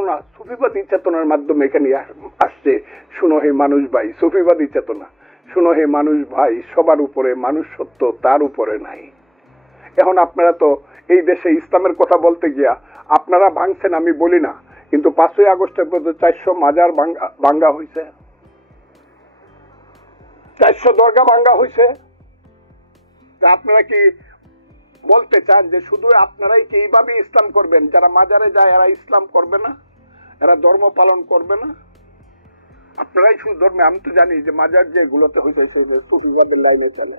চেতনা, সুফিবাদী চেতনার মাধ্যমে এখানে আসছে। শুনো হে মানুষ ভাই, সুফিবাদী চেতনা, শুনো হে মানুষ ভাই, সবার উপরে মানুষ সত্য, তার উপরে নাই। এখন আপনারা তো এই দেশে ইসলামের কথা বলতে গিয়া আপনারা ভাঙছেন, আমি বলি না, কিন্তু 5ই আগস্টের পর্যন্ত 400 মাজার ভাঙ্গা হয়েছে, 400 দরগা ভাঙ্গা হয়েছে। আপনারা কি বলতে চান যে শুধু আপনারাই কি এইভাবে ইসলাম করবেন? যারা মাজারে যায় এরা ইসলাম করবে না, এরা ধর্ম পালন করবে না? আপনারাই শুধু ধর্মে, আমি তো জানি যে মাজার যেগুলোতে হয়েছে সুফিবাদের লাইনে চলে,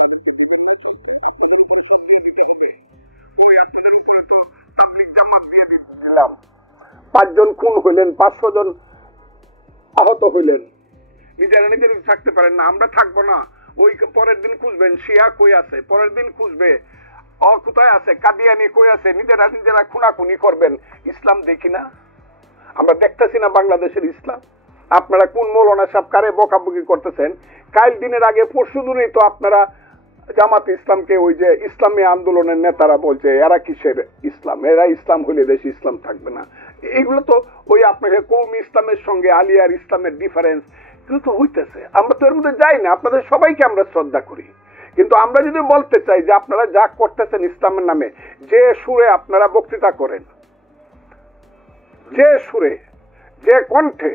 তাদেরকে দিবেন না, চলতো আপনাদের উপরে সক্রিয় দিতে হবে। ওই আপনাদের উপরে তো তাবলীগ জামাত দিয়ে দিলাম, 5 জন খুন হইলেন, 500 জন আহত হইলেন, নিজেরা নিজেরা থাকতে পারেন না, আমরা থাকবো না। ওই পরের দিন খুঁজবেন শিয়া কই আছে, পরের দিন খুঁজবে কোথায় আছে, কাদিয়ানি কই আছে, নিজেরা নিজেরা খুনাখুনি করবেন। ইসলাম দেখি না, আমরা দেখতেছি না বাংলাদেশের ইসলাম? আপনারা কোন মৌলানা সাহেব কারে বকাবকি করতেছেন? কাল দিনের আগে পরশু দিনই তো আপনারা জামাত ইসলামকে, ওই যে ইসলামী আন্দোলনের নেতারা বলছে এরা কিসের ইসলাম, এরা ইসলাম হইলে দেশে ইসলাম থাকবে না। এইগুলো তো ওই আপনাকে কৌমি ইসলামের সঙ্গে আলিয়ার ইসলামের ডিফারেন্স, এগুলো তো হইতেছে। আমরা তো এর মধ্যে যাই না, আপনাদের সবাইকে আমরা শ্রদ্ধা করি, কিন্তু আমরা যদি বলতে চাই যে আপনারা যা করতেছেন ইসলামের নামে, যে সুরে আপনারা বক্তৃতা করেন, যে সুরে, যে কণ্ঠে,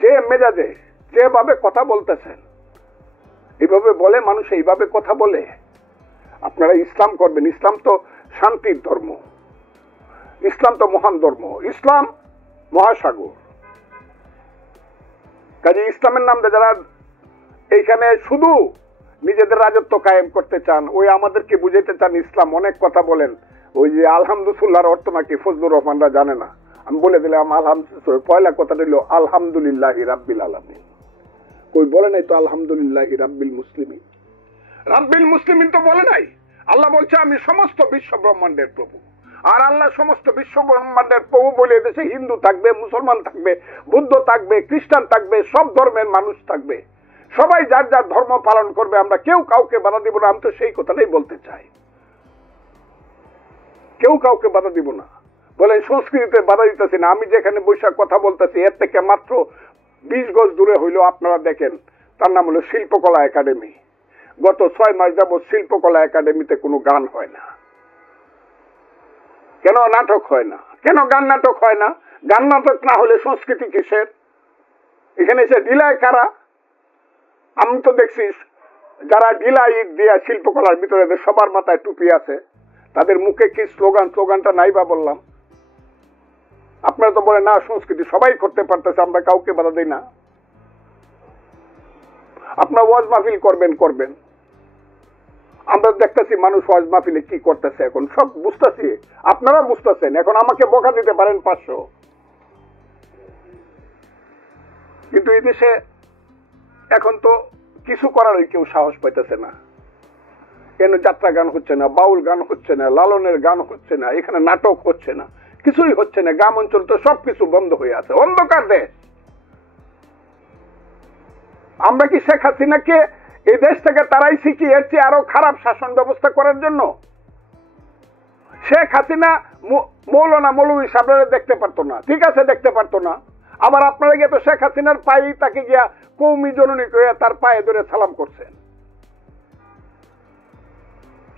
যে মেজাজে, যেভাবে কথা বলতেছেন, এইভাবে বলে মানুষ, এইভাবে কথা বলে আপনারা ইসলাম করবেন? ইসলাম তো শান্তির ধর্ম, ইসলাম তো মহান ধর্ম, ইসলাম মহাসাগর। কাজে ইসলামের নাম যারা এইখানে শুধু নিজেদের রাজত্ব কায়েম করতে চান, ওই আমাদেরকে বুঝাইতে চান ইসলাম, অনেক কথা বলেন। ওই যে আলহামদুলিল্লাহর অর্থ নাকি ফজলুর রহমানরা জানে না, আমি বলে দিলাম আলহামদুলিল্লাহ। পয়লা কথাটা হলো আলহামদুলিল্লাহি রাব্বিল আলামিন, কই বলে নাই তো আলহামদুলিল্লাহি রাব্বিল মুসলিমিন। রাব্বিল মুসলিমিন তো বলে নাই। আল্লাহ বলছে আমি সমস্ত বিশ্ব ব্রহ্মাণ্ডের প্রভু। আর আল্লাহ সমস্ত বিশ্ব ব্রহ্মাণ্ডের প্রভু বলে দেশে হিন্দু থাকবে, মুসলমান থাকবে, বুদ্ধ থাকবে, খ্রিস্টান থাকবে, সব ধর্মের মানুষ থাকবে, সবাই যার যার ধর্ম পালন করবে, আমরা কেউ কাউকে বাধা দিব না। আমি তো সেই কথাটাই বলতে চাই, কেউ কাউকে বাধা দিব না। বলে সংস্কৃতিতে বাধা দিতেছি না, আমি যেখানে বৈশাখ কথা বলতেছি এর থেকে মাত্র 20 গজ দূরে হইলো আপনারা দেখেন, তার নাম হলো শিল্পকলা একাডেমি। গত 6 মাস যাবৎ শিল্পকলা একাডেমিতে কোনো গান হয় না। কেন নাটক হয় না? কেন গান নাটক হয় না? গান নাটক না হলে সংস্কৃতি কিসের? এখানে এসে ঢিলায় কারা? আমি তো দেখছি যারা ঢিলা ইট দিয়া শিল্পকলার ভিতরে, সবার মাথায় টুপি আছে, তাদের মুখে কি স্লোগানটা নাই বা বললাম? আপনারা তো বলেন না সংস্কৃতি সবাই করতে পারতেছে, আমরা কাউকে বাধা দিই না। আপনার ওয়াজ মাহফিল করবেন, আমরা দেখতেছি মানুষ ওয়াজ মাহফিলে কি করতেছে, এখন সব বুঝতেছি, আপনারা বুঝতেছেন। এখন আমাকে বকা দিতে পারেন 500, কিন্তু এই দেশে এখন তো কিছু করারই কেউ সাহস পাইতেছে না। কেন যাত্রা গান হচ্ছে না, বাউল গান হচ্ছে না, লালনের গান হচ্ছে না, এখানে নাটক হচ্ছে না, কিছুই হচ্ছে না। গ্রাম অঞ্চল তো সবকিছু বন্ধ হয়ে আছে, অন্ধকার দেশ। আমরা কি শেখ হাসিনাকে এই দেশ থেকে তারাই শিখি এর চেয়ে আরো খারাপ শাসন ব্যবস্থা করার জন্য? শেখ হাসিনা মৌলানা মৌলভী সাহেবরা দেখতে পারতো না, ঠিক আছে দেখতে পারতো না, আবার আপনারা গিয়ে তো শেখ হাসিনার পায়ে তাকে গিয়া কৌমি জননী কইয়া তার পায়ে ধরে সালাম করছেন।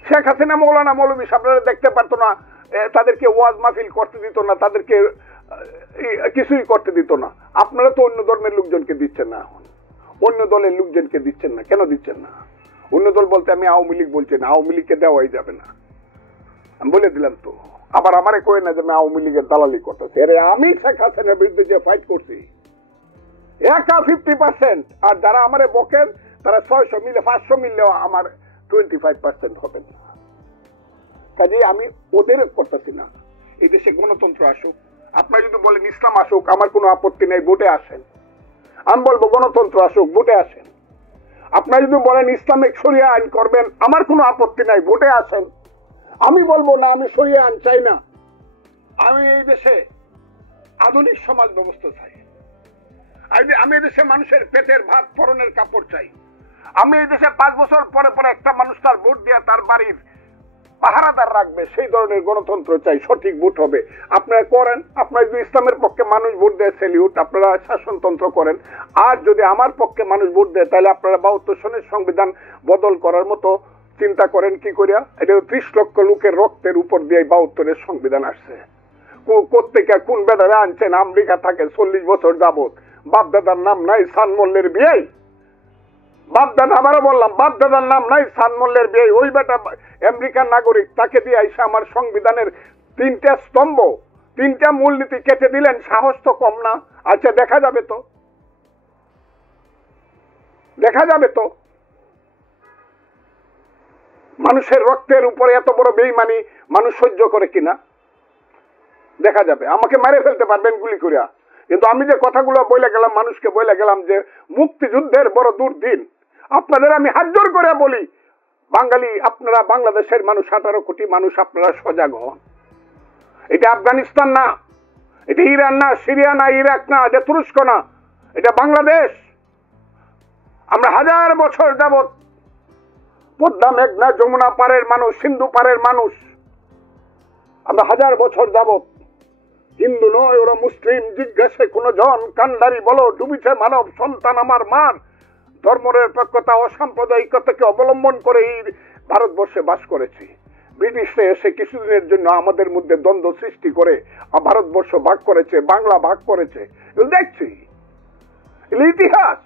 শেখ হাসিনা মৌলানা মৌলভী সাহেবরা দেখতে পারতো না, তাদেরকে ওয়াজ মাহফিল করতে দিত না, তাদেরকে কিছুই করতে দিত না। আপনারা তো অন্য ধর্মের লোকজনকে দিচ্ছেন না, এখন অন্য দলের লোকজনকে দিচ্ছেন না। কেন দিচ্ছেন না? অন্য দল বলতে আমি আওয়ামী লীগ বলছি না, আওয়ামী লীগকে দেওয়াই যাবে না, আমি বলে দিলাম তো। আবার আমারে কই না যে আমি আওয়ামী লীগের দালালি করতেছি। আরে আমি শেখ হাসিনার বিরুদ্ধে যে ফাইট করছি একা 50%, আর যারা আমারে বকেন তারা 600 মিলে 500 মিললেও আমার 25% হবে না। কাজেই আমি ওদের করতেছি না। এই দেশে গণতন্ত্র আসুক, আপনারা যদি বলেন ইসলাম আসুক, আমার কোনো আপত্তি নেই, ভোটে আসেন। আমি বলবো গণতন্ত্র আসুক, ভোটে আসেন। আপনারা যদি বলেন ইসলামিক শরিয়া আইন করবেন, আমার কোনো আপত্তি নাই, ভোটে আসেন। আমি বলবো না আমি শরিয়া আইন চাই না, আমি এই দেশে আধুনিক সমাজ ব্যবস্থা চাই। আমি এই দেশে মানুষের পেটের ভাত পরনের কাপড় চাই। আমি এই দেশে 5 বছর পরে পরে একটা মানুষ তার ভোট দিয়ে তার বাড়ির পাহারাদার রাখবে, সেই ধরনের গণতন্ত্র চাই। সঠিক ভোট হবে, আপনারা করেন। আপনারা যদি ইসলামের পক্ষে মানুষ ভোট দেয় সেলিউট, আপনারা শাসনতন্ত্র করেন। আর যদি আমার পক্ষে মানুষ ভোট দেয় তাহলে আপনারা 72 সনের সংবিধান বদল করার মতো চিন্তা করেন কি করিয়া। এটা 30 লক্ষ লোকের রক্তের উপর দিয়ে 72-এর সংবিধান আসছে। কোত্থেকে কোন বেটারে আনছেন? আমেরিকা থাকে 40 বছর যাবত, বাপদাদার নাম নাই সানমল্লের বিয়ে। বাপদাদা, আবারও বললাম, বাপদাদার নাম নাই সানমল্লের বিয়ে। ওই বেটা আমেরিকার নাগরিক, তাকে দিয়ে এসে আমার সংবিধানের 3টা স্তম্ভ, 3টা মূলনীতি কেটে দিলেন। সাহস তো কম না? আচ্ছা, দেখা যাবে তো, দেখা যাবে তো মানুষের রক্তের উপরে এত বড় বেইমানি মানুষ সহ্য করে কিনা, দেখা যাবে। আমাকে মেরে ফেলতে পারবেন গুলি করিয়া, কিন্তু আমি যে কথাগুলো বলে গেলাম, মানুষকে বলে গেলাম যে মুক্তিযুদ্ধের বড় দুর্দিন। আপনাদের আমি হাত জোর করে বলি, বাঙালি আপনারা, বাংলাদেশের মানুষ 18 কোটি মানুষ, আপনারা সজাগ হন। এটা আফগানিস্তান না, এটা ইরান না, সিরিয়া না, ইরাক না, এটা তুরস্ক না, এটা বাংলাদেশ। আমরা হাজার বছর যাবত পদ্মা, মেঘনা, যমুনা পারের মানুষ, সিন্ধু পারের মানুষ। আমরা হাজার বছর যাবত হিন্দু নয়, ওরা মুসলিম, জিজ্ঞাসে কোন জন, কান্ডারি বলো, ডুবিছে মানব সন্তান আমার মার। ধর্মনিরপেক্ষতা, অসাম্প্রদায়িকতাকে অবলম্বন করে এই ভারতবর্ষে বাস করেছি। ব্রিটিশরা এসে কিছুদিনের জন্য আমাদের মধ্যে দ্বন্দ্ব সৃষ্টি করে ভারতবর্ষ ভাগ করেছে, বাংলা ভাগ করেছে, দেখছি ইতিহাস।